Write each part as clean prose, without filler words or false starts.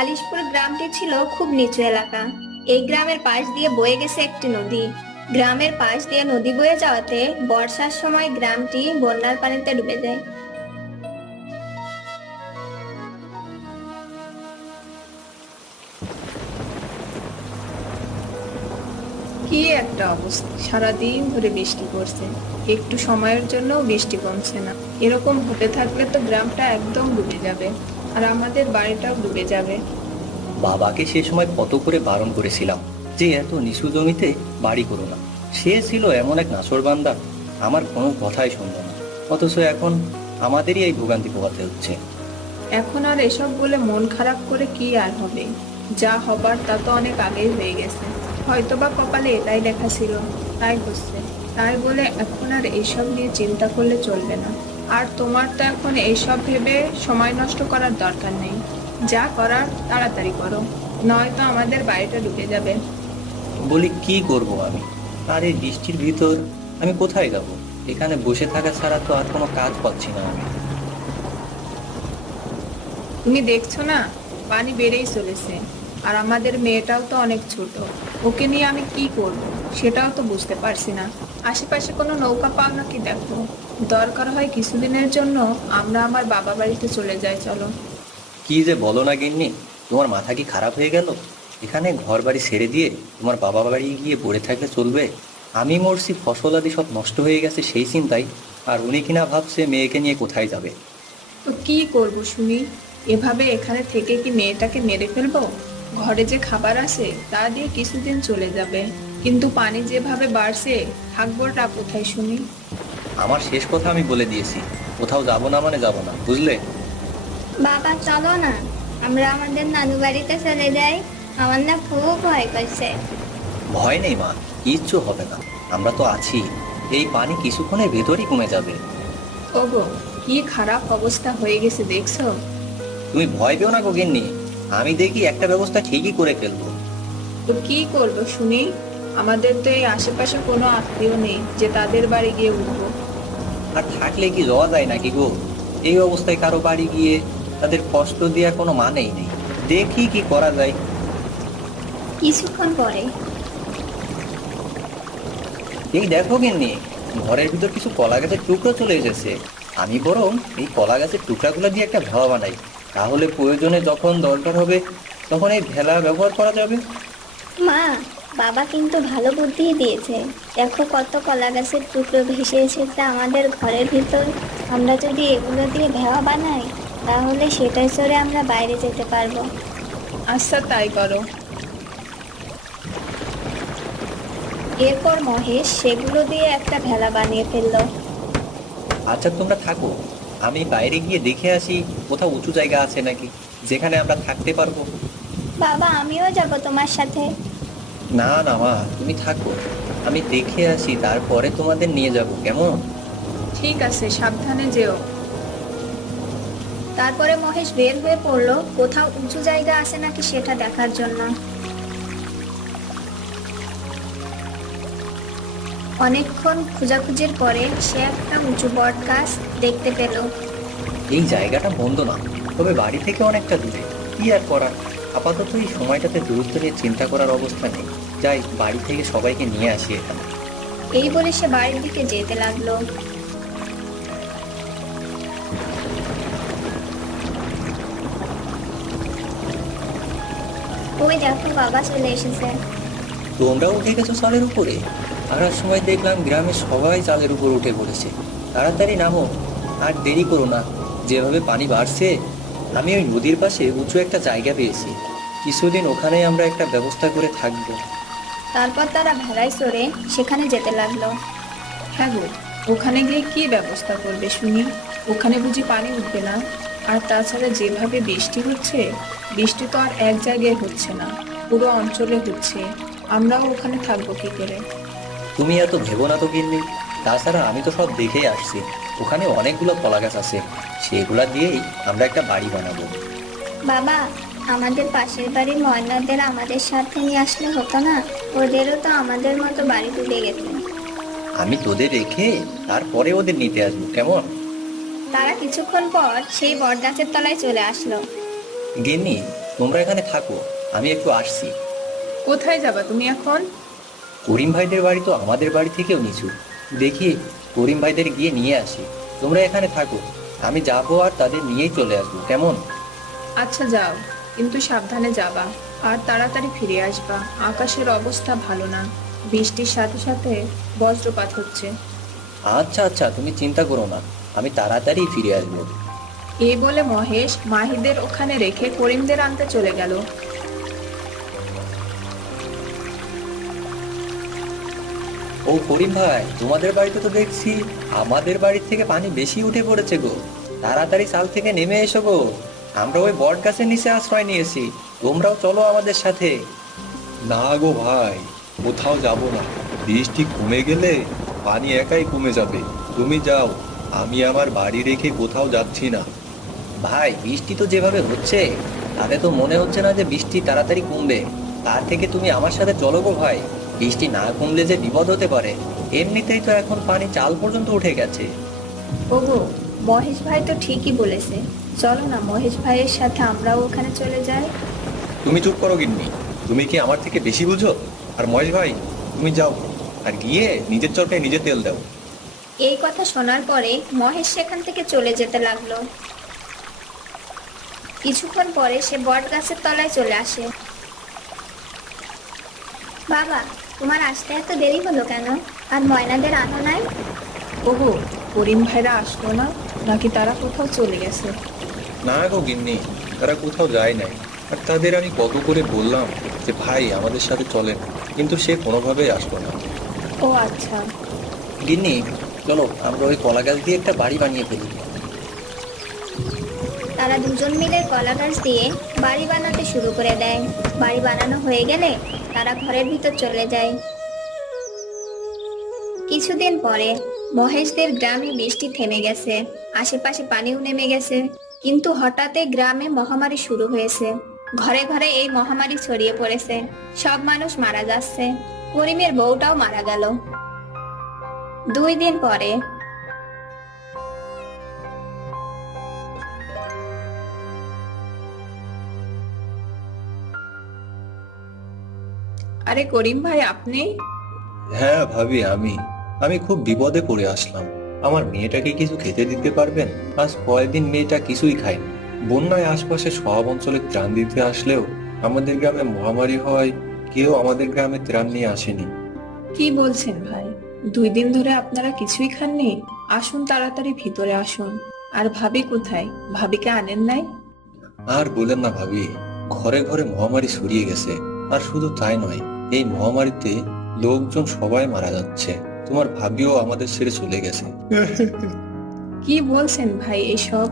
খালিশপুর গ্রামটি ছিল খুব নিচু এলাকা। এই গ্রামের পাশ দিয়ে বয়ে গেছে একটি নদী। গ্রামের পাশ দিয়ে নদী বয়ে যাওয়াতে বর্ষার সময় গ্রামটি বন্যার পানিতে ডুবে যায়। কি একটা অবস্থা, সারাদিন ধরে বৃষ্টি পড়ছে, একটু সময়ের জন্য বৃষ্টি কমছে না। এরকম হতে থাকলে তো গ্রামটা একদম ডুবে যাবে, আর আমাদের বাড়িটাও ডুবে যাবে। বাবাকে সে সময় কত করে বারণ করেছিলাম যে এত নিচু জমিতে বাড়ি করো না। সে ছিল এমন এক নাছোড়বান্দা, আমার কোনো কথাই শুনলো না। অথচ এখন আমাদেরই এই ভোগান্তি পোহাতে হচ্ছে। এখন আর এসব বলে মন খারাপ করে কি আর হবে? যা হবার তা তো অনেক আগেই হয়ে গেছে। হয়তোবা কপালে এটাই লেখা ছিল, তাই হচ্ছে। তাই বলে এখন আর এসব নিয়ে চিন্তা করলে চলবে না। আর তোমার তো এখন এইসব ভেবে সময় নষ্ট করার দরকার নেই। যা করার তাড়াতাড়ি করো, নয়তো আমাদের বাড়িটা ডুবে যাবে। বলি কি করব আমি? আর এই বৃষ্টির ভিতর আমি কোথায় যাব? এখানে বসে থাকা ছাড়া তো আর কোনো কাজ পাচ্ছি না আমি। তুমি দেখছো না, পানি বেড়েই চলেছে। আর আমাদের মেয়েটাও তো অনেক ছোট, ওকে নিয়ে আমি কি করব সেটাও তো বুঝতে পারছি না। আশেপাশে কোনো নৌকা পাও নাকি দেখো, দরকার হয় কিছুদিনের জন্য আমরা আমার বাবা বাড়িতে চলে যাই, চলো। কি যে বলো না গিন্নি, তোমার মাথা কি খারাপ হয়ে গেল? এখানে ঘর বাড়ি ছেড়ে দিয়ে তোমার বাবা বাড়ি গিয়ে পড়ে থাকলে চলবে? আমি মরছি, ফসল আদি সব নষ্ট হয়ে গেছে সেই চিন্তায়, আর উনি কিনা ভাবছে মেয়েকে নিয়ে কোথায় যাবে। তো কি করব শুনি? এভাবে এখানে থেকে কি মেয়েটাকে মেরে ফেলবো? ঘরে যে খাবার আছে তা দিয়ে কিছুদিন চলে যাবে, কিন্তু পানি যেভাবে বাড়ছে, থাকবোটা কোথায় শুনি? আমার শেষ কথা আমি বলে দিয়েছি, কোথাও যাব না মানে যাব না, বুঝলে? বাবা চলো না, আমরা আমাদের নানু বাড়িতে চলে যাই। আমার না খুব ভয় করছে। ভয় নেই মা, কিচ্ছু হবে না, আমরা তো আছি। এই পানি কিছুক্ষণের ভেতরই কমে যাবে। ওগো, কি খারাপ অবস্থা হয়ে গেছে দেখছো? তুমি ভয় পেও না গো গিন্নি, আমি দেখি একটা ব্যবস্থা ঠিকই করে ফেলবো। তো কি করবো শুনি? আমাদের তো এই আশেপাশে কোনো আত্মীয় নেই যে তাদের বাড়ি গিয়ে উঠবো। আর থাকলে কি যাওয়া যায় নাকি গো? এই অবস্থায় কারো বাড়ি গিয়ে তাদের কষ্ট দেওয়ার কোনো মানেই নেই। দেখি কি করা যায়। কিছুক্ষণ পরে এই দেখো গিন্নি, ঘরের ভিতর কিছু কলা গাছের টুকরো চলে এসেছে। আমি বরং এই কলা গাছের টুকরাগুলো দিয়ে একটা ভেলা বানাই, তাহলে প্রয়োজনে যখন দরকার হবে তখন এই ভেলা ব্যবহার করা যাবে। মা, বাবা কিন্তু ভালো বুদ্ধি দিয়েছে। দেখো কত কলা গাছের টুকরো ভেসে এসেছে আমাদের ঘরের ভিতর। আমরা যদি এগুলো দিয়ে ভেওয়া বানাই, তাহলে সেটাই চড়ে আমরা বাইরে যেতে পারবো। আচ্ছা, তাই করো। এরপর মহেশ সেগুলো দিয়ে একটা ভেলা বানিয়ে ফেললো। আচ্ছা তোমরা থাকো, আমি বাইরে গিয়ে দেখে আসি কোথাও উঁচু জায়গা আছে নাকি যেখানে আমরা থাকতে পারবো। বাবা, আমিও যাব তোমার সাথে। না না মা, তুমি থাকো, আমি দেখে আসি, তারপরে তোমাদের নিয়ে যাব, কেমন? ঠিক আছে, সাবধানে যেও। তারপরে মহেশ বের হয়ে পড়লো কোথাও উঁচু জায়গা আছে নাকি সেটা দেখার জন্য। অনেকক্ষণ খোঁজাখুঁজির পরে সে একটা উঁচু বট গাছ দেখতে পেল। এই জায়গাটা মন্দ না, তবে বাড়ি থেকে অনেকটা দূরে। কি আর করার, আপাতত এই সময়টাতে দূরত্ব নিয়ে চিন্তা করার অবস্থা নেই। যাই, বাড়ি থেকে সবাইকে নিয়ে আসি এখানে। এই বলে সে বাড়ির দিকে যেতে লাগলো। ওই দেখো, বাবা চলে এসেছে। তোমরা উঠে গেছো চালের উপরে? আর সময় দেখলাম গ্রামের সবাই চালের উপর উঠে পড়েছে। তাড়াতাড়ি নামো, আর দেরি করো না। যেভাবে পানি বাড়ছে, আমি ওই নদীর পাশে উঁচু একটা জায়গা পেয়েছি, কিছুদিন ওখানেই আমরা একটা ব্যবস্থা করে থাকবো। তারপর তারা ভেলায় চড়ে সেখানে যেতে লাগলো। হ্যাঁ গো, ওখানে গিয়ে কি ব্যবস্থা করবে শুনি? ওখানে বুঝি পানি উঠবে না? আর তাছাড়া যেভাবে বৃষ্টি হচ্ছে, বৃষ্টি তো আর এক জায়গায় হচ্ছে না, পুরো অঞ্চলে হচ্ছে। আমরাও ওখানে থাকবো কি করে? তুমি এত ভেবো না তো গিন্নি, তাছাড়া আমি তো সব দেখেই আসছি। ওখানে অনেকগুলো কলা গাছ আছে, সেগুলা দিয়েই আমরা একটা বাড়ি বানাবো। বাবা, আমাদের পাশের বাড়ির ময়নাদের আমাদের সাথে নিয়ে আসলে হতো না? ওদেরও তো আমাদের মতো বাড়ি ডুবে গেছে। আমি তোদের রেখে তারপরে ওদের নিতে আসবো, কেমন? তারা কিছুক্ষণ পর সেই বট গাছের তলায় চলে আসলো। গিন্নি, তোমরা এখানে থাকো, আমি একটু আসছি। কোথায় যাবা তুমি এখন? করিম ভাইদের বাড়ি তো আমাদের বাড়ি থেকেও নিচু, দেখি করিম ভাইদের গিয়ে নিয়ে আসি। তোমরা এখানে থাকো, আমি যাবো আর তাদের নিয়েই চলে আসবো, কেমন? আচ্ছা যাও, কিন্তু সাবধানে যাবা আর তাড়াতাড়ি ফিরে আসবা। আকাশের অবস্থা ভালো না, বৃষ্টির সাথে সাথে বজ্রপাত হচ্ছে। আচ্ছা আচ্ছা, তুমি চিন্তা করো না, আমি তাড়াতাড়ি ফিরে আসবো। এই বলে মহেশ মাহিদের ওখানে রেখে করিমদের আনতে চলে গেল। ও করিম ভাই, তোমাদের বাড়িতে তো দেখছি আমাদের বাড়ির থেকে পানি বেশি উঠে পড়েছে গো। তাড়াতাড়ি চাল থেকে নেমে এসো গো, আমরা ওই বট গাছের নিচে আশ্রয় নিয়েছি, তোমরাও চলো আমাদের সাথে। না গো ভাই, কোথাও যাব না। বৃষ্টি কমে গেলে পানি একাই কমে যাবে। তুমি যাও, আমি আমার বাড়ি রেখে কোথাও যাচ্ছি না। ভাই, বৃষ্টি তো যেভাবে হচ্ছে তাতে তো মনে হচ্ছে না যে বৃষ্টি তাড়াতাড়ি কমবে। তার থেকে তুমি আমার সাথে চলো গো ভাই, বৃষ্টি না কমলে যে বিপদ হতে পারে। এমনিতেই তো এখন পানি চাল পর্যন্ত উঠে গেছে। ওগো, মহেশ ভাই তো ঠিকই বলেছে, চলো না মহেশ ভাইয়ের সাথে আমরাও ওখানে চলে যাই। তুমি চুপ করো গিন্নি, তুমি কি আমার থেকে বেশি বুঝো? আর মহেশ ভাই, তুমি যাও আর গিয়ে নিজের চরকায় নিজে তেল দাও। এই কথা শোনার পরে মহেশ সেখান থেকে চলে যেতে লাগলো। কিছুক্ষণ পরে সে বট গাছের তলায় চলে আসে। বাবা, তোমার আসতে এত দেরি হলো কেন? আর ময়নাদের আনো নাই? ওগো, করিম ভাইরা আসলো না, নাকি তারা কোথাও চলে গেছে? না গো গিন্নি, তারা কোথাও যায় নাই। আর তাদের আমি কত করে বললাম যে ভাই আমাদের সাথে চলেন, কিন্তু সে কোনোভাবেই আসলো না। ও আচ্ছা। গিন্নি, চলো আমরা ওই কলা গাছ দিয়ে একটা বাড়ি বানিয়ে ফেলি। তারা দুজন মিলে কলা গাছ দিয়ে বাড়ি বানাতে শুরু করে দেয়। বাড়ি বানানো হয়ে গেলে তারা ঘরের ভিতর চলে যায়। কিছুদিন পরে মহেশদের গ্রামে বৃষ্টি থেমে গেছে, আশেপাশে পানিও নেমে গেছে। কিন্তু হঠাৎই গ্রামে মহামারী শুরু হয়েছে। ঘরে ঘরে এই মহামারী ছড়িয়ে পড়েছে, সব মানুষ মারা যাচ্ছে। করিমের বউটাও মারা গেল। 2 দিন পরে আরে করিম ভাই, আপনি? হ্যাঁ ভাবি, আমি খুব বিপদে পড়ে আসলাম। আমার মেয়েটাকে কিছু খেতে দিতে পারবেন? আজ কয়েকদিন মেয়েটা কিছুই খায়নি। বন্যায় আশপাশে সব অঞ্চলে ত্রাণ দিতে আসলেও আমাদের গ্রামে মহামারী হওয়ায় কেউ আমাদের গ্রামে ত্রাণ নিয়ে আসেনি। কি বলছেন ভাই? 2 দিন ধরে আপনারা কিছুই খাননি? আসুন তাড়াতাড়ি ভিতরে আসুন। আর ভাবি কোথায়? ভাবিকে আনেন নাই? আর বলেন না ভাবি, ঘরে ঘরে মহামারী ছড়িয়ে গেছে। আর শুধু তাই নয়, এই মহামারীতে লোকজন সবাই মারা যাচ্ছে। তোমার ভাবিও আমাদের ছেড়ে চলে গেছে। কি বলছেন ভাই এসব?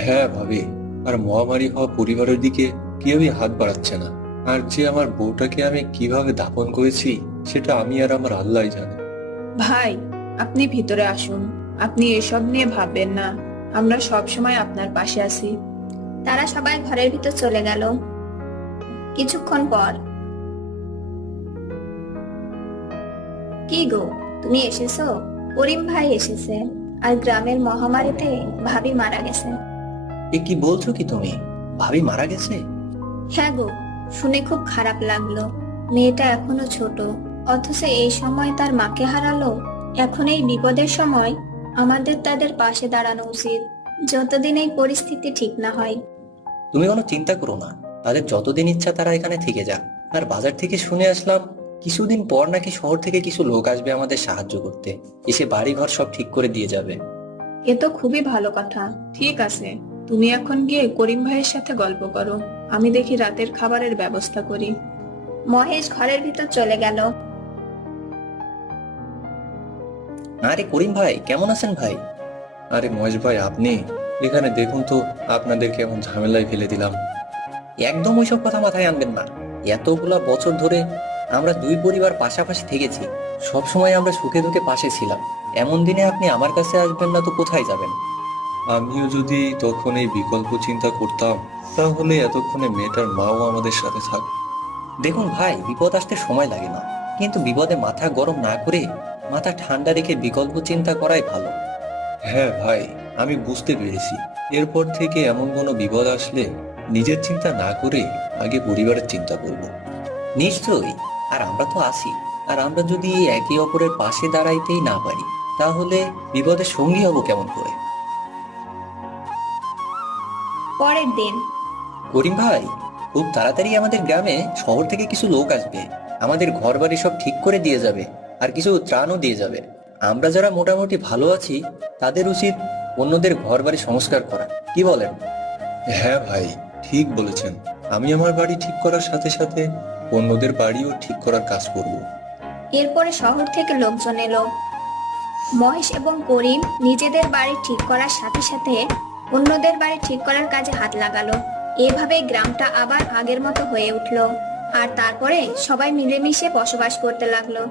হ্যাঁ ভাবি, আর মহামারী হওয়া পরিবারের দিকে কেউই হাত বাড়াচ্ছে না। আর যে আমার বউটাকে আমি কিভাবে দাফন করেছি সেটা আমি আর আমার আল্লাহই জানে। ভাই, আপনি ভিতরে আসুন। আপনি এসব নিয়ে ভাববেন না, আমরা সব সময় আপনার পাশে আছি। তারা সবাই ঘরের ভিতর চলে গেল। কিছুক্ষণ পর, কি গো, তুমি এসেছো? করিম ভাই এসেছে, আর গ্রামের মহামারীতে ভাবি মারা গেছে। এ কি বলছো কি তুমি? ভাবি মারা গেছে? হ্যাঁ গো, শুনে খুব খারাপ লাগলো। মেয়েটা এখনো ছোট, অথচ এই সময় তার মাকে হারালো। এখন এই বিপদের সময় আমাদের তাদের পাশে দাঁড়ানো উচিত, যতদিন এই পরিস্থিতি ঠিক না হয়। তুমি কোনো চিন্তা করো না, তাদের যতদিন ইচ্ছা তারা এখানে থেকে যাক। আর বাজার থেকে শুনে আসলাম কিছুদিন পর নাকি শহর থেকে কিছু লোক আসবে আমাদের সাহায্য করতে, এসে বাড়ি ঘর সব ঠিক করে দিয়ে যাবে। এ তো খুবই ভালো কথা। ঠিক আছে, তুমি এখন গিয়ে করিম ভাইয়ের সাথে গল্প করো, আমি দেখি রাতের খাবারের ব্যবস্থা করি। মহেশ ঘরের ভিতর চলে গেল। আরে করিম ভাই, কেমন আছেন ভাই? আরে মহেশ ভাই, আপনি এখানে দেখুন তো, আপনাদের কেমন ঝামেলায় ফেলে দিলাম। একদম ওইসব কথা মাথায় আনবেন না। এতগুলা বছর ধরে আমরা 2 পরিবার পাশাপাশি থেকেছি, সব সময় আমরা সুখে দুঃখে পাশে ছিলাম। এমন দিনে আপনি আমার কাছে আসবেন না তো কোথায় যাবেন? আমিও যদি তখন এই বিকল্প চিন্তা করতাম, তাহলে এতক্ষণে মেয়েটার মাও আমাদের সাথে থাক। দেখুন ভাই, বিপদ আসতে সময় লাগে না, কিন্তু বিপদে মাথা গরম না করে মাথা ঠান্ডা রেখে বিকল্প চিন্তা করাই ভালো। হ্যাঁ ভাই, আমি বুঝতে পেরেছি। এরপর থেকে এমন কোনো বিপদ আসলে নিজের চিন্তা না করে আগে পরিবারের চিন্তা করব। নিশ্চয়ই। আর আমরা তো আছি। আর আমরা যদি একে অপরের পাশে দাঁড়াইতেই না পারি, তাহলে বিপদের সঙ্গী হব কেমন করে? পরের দিন। করিম ভাই, খুব তাড়াতাড়ি আমাদের গ্রামে শহর থেকে কিছু লোক আসবে। আমাদের ঘর বাড়ি সব ঠিক করে দিয়ে যাবে, আর কিছু ত্রাণও দিয়ে যাবে। আমরা যারা মোটামুটি ভালো আছি, তাদের উচিত অন্যদের ঘর বাড়ি সংস্কার করা। কি বলেন? হ্যাঁ ভাই, ঠিক বলেছেন। আমি আমার বাড়ি ঠিক করার সাথে সাথে অন্যদের বাড়িও ঠিক করার কাজ করব। এরপরে শহর থেকে লোকজন এলো। মহেশ এবং করিম নিজেদের বাড়ি ঠিক করার সাথে সাথে অন্যদের বাড়ি ঠিক করার কাজে হাত লাগালো। এভাবে গ্রামটা আবার আগের মতো হয়ে উঠলো। আর তারপরে সবাই মিলেমিশে বসবাস করতে লাগলো।